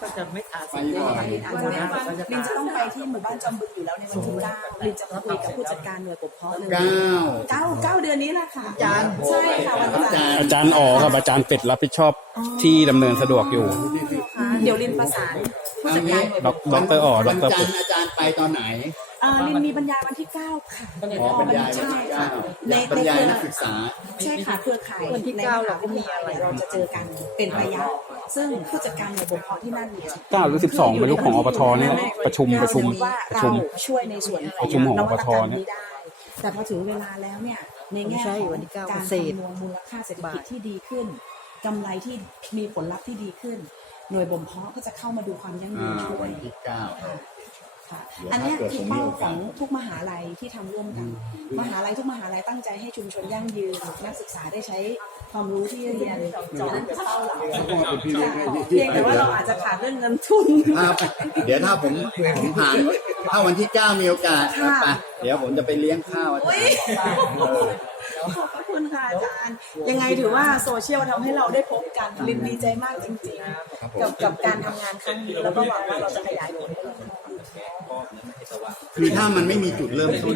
ก็จะไม่อาจ ไปก่อน ลินจะต้องไปที่หมู่บ้านจอมบึงอยู่แล้วในวันที่9ลินจะคุยกับผู้จัดการหน่วยปกครองเลย9เดือนนี้แหละค่ะอาจารย์ใช่ค่ะวันจันทร์ อาจารย์อ๋อกับอาจารย์เป็ดรับผิดชอบที่ดำเนินสะดวกอยู่ เดี๋ยวลินประสานผู้จัดการหน่วยปกครอง ดรอ๋อด วัน ร จั เป็ น ด ทร์อาจารย์ไปตอนไหน ลินมีบรรยายวันที่9ค่ะ อ๋อบรรยายวันที่ ค่ะ 9บรรยายนักศึกษา ใช่ค่ะเครือข่ายวันที่9เราก็มีอะไรเราจะเจอกันเป็นระยะซึ่งผู้จัดการหน่วยปกครองที่นั่นเนี่ย 9 หรือ 12เป็นลูกของอปทเนี่ยประชุม ว่าเราช่วยในส่วนของ ประชุมของอปทเนี่ย นี้ได้แต่พอถึงเวลาแล้วเนี่ยในแง่ของการคำนวณมูลค่าเศรษฐกิจที่ดีขึ้นกำไรที่มีผลลัพธ์ที่ดีขึ้น หน่วยบ่มเพาะก็จะเข้ามาดูความยั่งยืนช่วย วันที่ ค่ะ 9 ค่ะอันเนี้ยคือเป้าของทุกมหาลัยที่ทำร่วมกัน มหาลัยทุกมหาลัยตั้งใจให้ชุมชนยั่งยืนนักศึกษาได้ใช้ความรู้ที่เรียนจบเป้าหลักเพียงแต่ว่าเราอาจจะขาดเรื่องเงินทุน เดี๋ยวถ้าผมผ่านถ้าวันที่ 9 มีโอกาสไปเดี๋ยวผมจะไปเลี้ยงข้าวอาจารย์ ขอบพระคุณค่ะอาจารย์ยังไงถือว่าโซเชียลทำให้เราได้พบกันลินดีใจมากจริงๆกับการทำงานครั้งนี้แล้วก็หวังว่าเราจะขยายผล คือถ้ามันไม่มีจุดเริ่มต้น